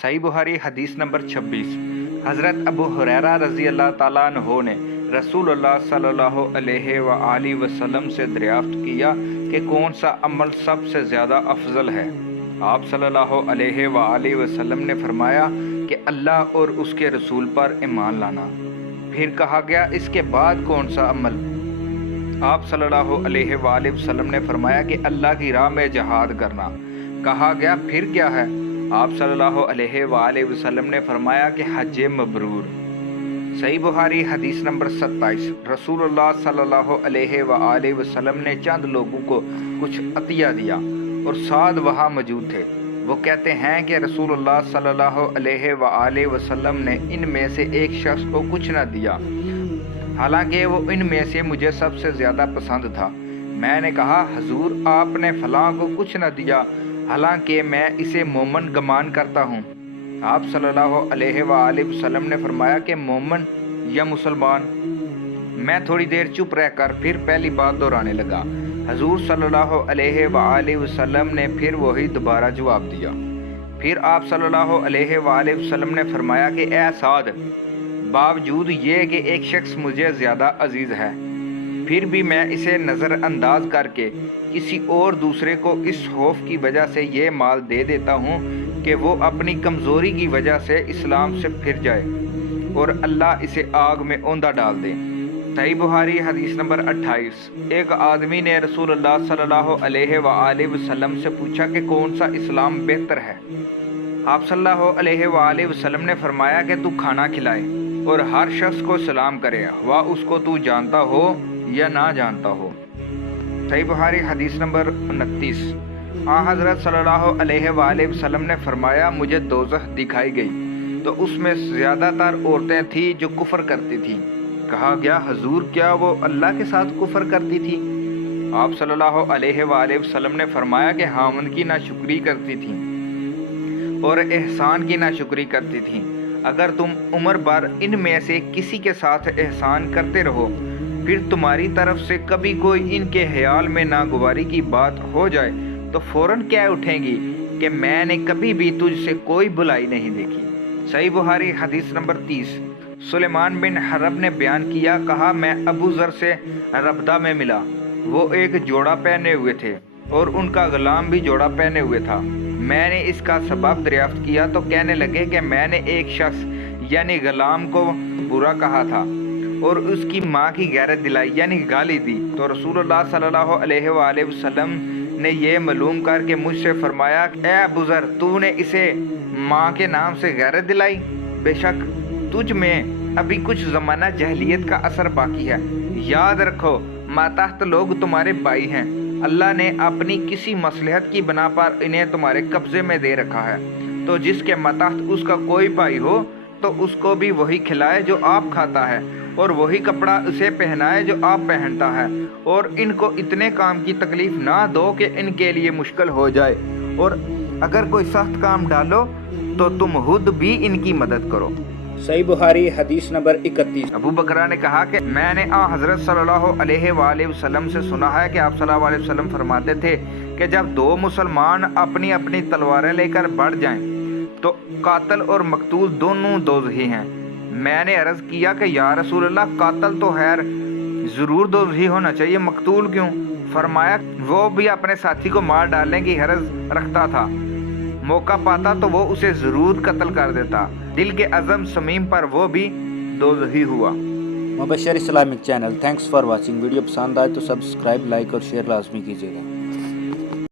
صحیح بخاری حدیث نمبر 26۔ حضرت ابو ہریرہ رضی اللہ تعالیٰ عنہ نے رسول اللہ صلی اللہ علیہ وآلہ وسلم سے دریافت کیا کہ کون سا عمل سب سے زیادہ افضل ہے؟ آپ صلی اللہ علیہ وآلہ وسلم نے فرمایا کہ اللہ اور اس کے رسول پر ایمان لانا۔ پھر کہا گیا اس کے بعد کون سا عمل؟ آپ صلی اللہ علیہ وآلہ وسلم نے فرمایا کہ اللہ کی راہ میں جہاد کرنا۔ کہا گیا پھر کیا ہے؟ آپ صلی اللہ علیہ وآلہ وسلم نے فرمایا کہ حج مبرور۔ صحیح بخاری حدیث نمبر 27۔ رسول اللہ صلی اللہ علیہ وآلہ وسلم نے چند لوگوں کو کچھ عطیہ دیا اور ساتھ وہاں موجود تھے۔ وہ کہتے ہیں کہ رسول اللہ صلی اللہ علیہ وآلہ وسلم نے ان میں سے ایک شخص کو کچھ نہ دیا، حالانکہ وہ ان میں سے مجھے سب سے زیادہ پسند تھا۔ میں نے کہا حضور آپ نے فلاں کو کچھ نہ دیا، حالانکہ میں اسے مومن گمان کرتا ہوں۔ آپ صلی اللہ علیہ وآلہ وسلم نے فرمایا کہ مومن یا مسلمان؟ میں تھوڑی دیر چپ رہ کر پھر پہلی بات دہرانے لگا۔ حضور صلی اللہ علیہ وآلہ وسلم نے پھر وہی دوبارہ جواب دیا۔ پھر آپ صلی اللہ علیہ وآلہ وسلم نے فرمایا کہ اے سعد، باوجود یہ کہ ایک شخص مجھے زیادہ عزیز ہے، پھر بھی میں اسے نظر انداز کر کے کسی اور دوسرے کو اس خوف کی وجہ سے یہ مال دے دیتا ہوں کہ وہ اپنی کمزوری کی وجہ سے اسلام سے پھر جائے اور اللہ اسے آگ میں اوندا ڈال دے۔ صحیح بخاری حدیث نمبر 28۔ ایک آدمی نے رسول اللہ صلی اللہ علیہ وآلہ وسلم سے پوچھا کہ کون سا اسلام بہتر ہے؟ آپ صلی اللہ علیہ وآلہ وسلم نے فرمایا کہ تو کھانا کھلائے اور ہر شخص کو سلام کرے، ہوا اس کو تو جانتا ہو یا نہ جانتا ہو۔ صحیح بخاری حدیث نمبر 29۔ حضرت صلی اللہ علیہ وآلہ وسلم نے فرمایا مجھے دوزخ دکھائی گئی تو اس میں زیادہ تر عورتیں تھیں جو کفر کرتی تھیں۔ کہا گیا حضور کیا وہ اللہ کے ساتھ کفر کرتی تھی؟ آپ صلی اللہ علیہ وآلہ وسلم نے فرمایا کہ خاوند کی ناشکری کرتی تھیں اور احسان کی ناشکری کرتی تھیں۔ اگر تم عمر بھر ان میں سے کسی کے ساتھ احسان کرتے رہو، پھر تمہاری طرف سے کبھی کوئی ان کے خیال میں ناگواری کی بات ہو جائے تو فوراً کہہ اٹھیں گی کہ میں نے کبھی بھی تجھ سے کوئی بلائی نہیں دیکھی۔ صحیح بخاری حدیث نمبر 30۔ سلیمان بن حرب نے بیان کیا، کہا میں ابو ذر سے ربدہ میں ملا، وہ ایک جوڑا پہنے ہوئے تھے اور ان کا غلام بھی جوڑا پہنے ہوئے تھا۔ میں نے اس کا سبب دریافت کیا تو کہنے لگے کہ میں نے ایک شخص یعنی غلام کو برا کہا تھا اور اس کی ماں کی غیرت دلائی یعنی گالی دی، تو رسول اللہ صلی اللہ علیہ وآلہ وسلم نے یہ معلوم کر کے مجھ سے فرمایا اے ابو ذر تو نے اسے ماں کے نام سے غیرت دلائی؟ بے شک تجھ میں ابھی کچھ زمانہ جہلیت کا اثر باقی ہے۔ یاد رکھو ماتحت لوگ تمہارے بھائی ہیں، اللہ نے اپنی کسی مصلحت کی بنا پر انہیں تمہارے قبضے میں دے رکھا ہے، تو جس کے ماتحت اس کا کوئی بھائی ہو تو اس کو بھی وہی کھلائے جو آپ کھاتا ہے اور وہی کپڑا اسے پہنائے جو آپ پہنتا ہے، اور ان کو اتنے کام کی تکلیف نہ دو کہ ان کے لیے مشکل ہو جائے، اور اگر کوئی سخت کام ڈالو تو تم خود بھی ان کی مدد کرو۔ صحیح بخاری حدیث نمبر 31۔ ابو بکرہ نے کہا کہ میں نے حضرت صلی اللہ علیہ وآلہ وسلم سے سنا ہے کہ آپ صلی اللہ علیہ وسلم فرماتے تھے کہ جب دو مسلمان اپنی اپنی تلواریں لے کر بڑھ جائیں تو قاتل اور مقتول دونوں دوزخی ہیں۔ میں نے عرض کیا کہ یا رسول اللہ قاتل تو خیر ضرور دوزخی ہونا چاہیے، مقتول کیوں؟ فرمایا وہ بھی اپنے ساتھی کو مار ڈالنے کی حرض رکھتا تھا، موقع پاتا تو وہ اسے ضرور قتل کر دیتا، دل کے عزم سمیم پر وہ بھی دوزخی ہوا۔ Mubashir Islamic channel, thanks for watching. Video پسند آئے تو سبسکرائب، لائک اور شیئر لازمی کیجیے گا۔